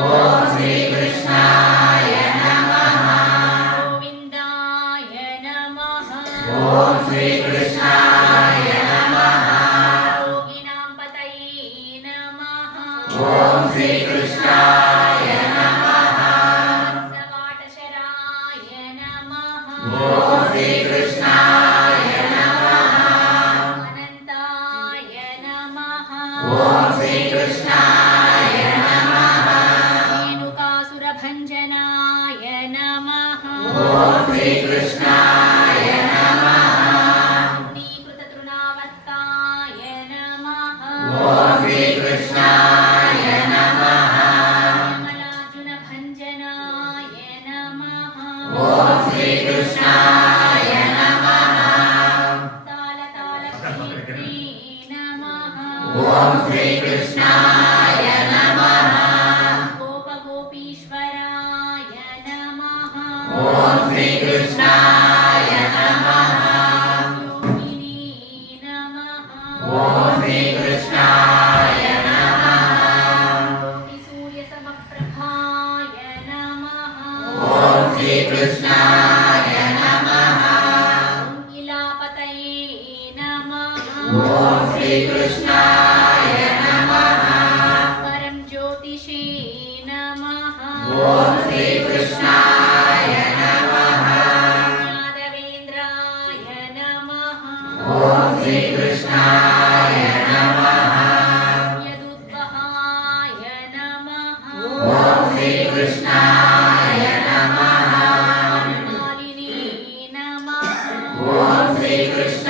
ಓಂ ಶ್ರೀ ಕೃಷ್ಣಾಯ ನಮಃ. ಗೋವಿಂದಾಯ ನಮಃ. ಓಂ ಶ್ರೀ ಕೃಷ್ಣಾಯ ನಮಃ. ಯೋಗಿನಾಂ ಪತಯೇ ನಮಃ. ಓಂ ಶ್ರೀ ಕೃಷ್ಣಾಯ ನಮಃ. ಸವಾಟಶರಾಯ ನಮಃ. ಓಂ ಶ್ರೀ ಕೃಷ್ಣಾಯ ನಮಃ. ಅನಂತಾಯ ನಮಃ. ಓಂ ಶ್ರೀ ಕೃಷ್ಣಾಯ ನಮಃ. ರೇಣುಕಾಸುರಭಂಜನಾಯ ನಮಃ. ಓಂ ಶ್ರೀ ಕೃಷ್ಣಾಯ ನಮಃ. ಪುನೀಕೃತತೃಣಾವರ್ತಾಯ ನಮಃ. ಓಂ ಶ್ರೀ ಕೃಷ್ಣಾಯ ನಮಃ. ಕಮಲಾರ್ಜುನಭಂಜನಾಯ ನಮಃ. ಓಂ ಶ್ರೀ ಕೃಷ್ಣಾಯ ನಮಃ. ತಾಲತಾಲಕೀರ್ತಿ ನಮಃ. ಓಂ ಶ್ರೀ ಕೃಷ್ಣಾಯ ನಮಃ. ಗೋಪಗೋಪೀಶ್ವರಾಯ ನಮಃ. ಓಂ ಶ್ರೀ ಕೃಷ್ಣಾಯ ನಮಃ. ಯೋಗಿನಿ ನಮಃ. ಓಂ ಶ್ರೀ ಕೃಷ್ಣಾಯ ನಮಃ. ಸೂರ್ಯಸಮಪ್ರಭಾಯ ನಮಃ. ಓಂ ಶ್ರೀ ಕೃಷ್ಣಾಯ ನಮಃ. ಇಲಾಪತಯೇ ನಮಃ. ಓಂ ಶ್ರೀ ಕೃಷ್ಣಾಯ ನಮಃ. ಪರಂ ಜ್ಯೋತಿಷೇ ನಮಃ. ಓಂ ಶ್ರೀ ಕೃಷ್ಣಾಯ ನಮಃ. ಯಾದವೇಂದ್ರಾಯ ನಮಃ. ಓಂ ಶ್ರೀ ಕೃಷ್ಣಾಯ ನಮಃ. ಯದುದ್ವಹಾಯ ನಮಃ. ಓಂ ಶ್ರೀ ಕೃಷ್ಣಾಯ ನಮಃ. ಮಾಲಿನೇ ನಮಃ. ಓಂ ಶ್ರೀ ಕೃಷ್ಣ